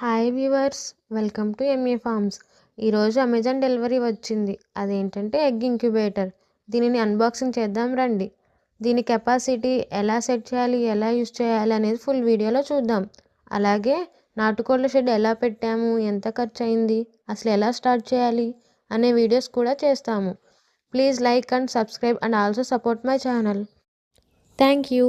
Hi viewers, welcome to MA farms. ఈరోజు Amazon delivery వచ్చింది. అదేంటంటే ఎగ్ ఇంక్యుబేటర్. దీనిని అన్బాక్సింగ్ చేద్దాం రండి. దీని కెపాసిటీ ఎలా సెట్ చేయాలి, ఎలా యూస్ చేయాలి అనేది ఫుల్ వీడియోలో చూద్దాం. అలాగే నాటుకోళ్ల షెడ్ ఎలా పెట్టాము, ఎంత ఖర్చు అయింది, అసలు ఎలా స్టార్ట్ చేయాలి అనే వీడియోస్ కూడా చేస్తాము. Please like and subscribe and also support my channel. Thank you.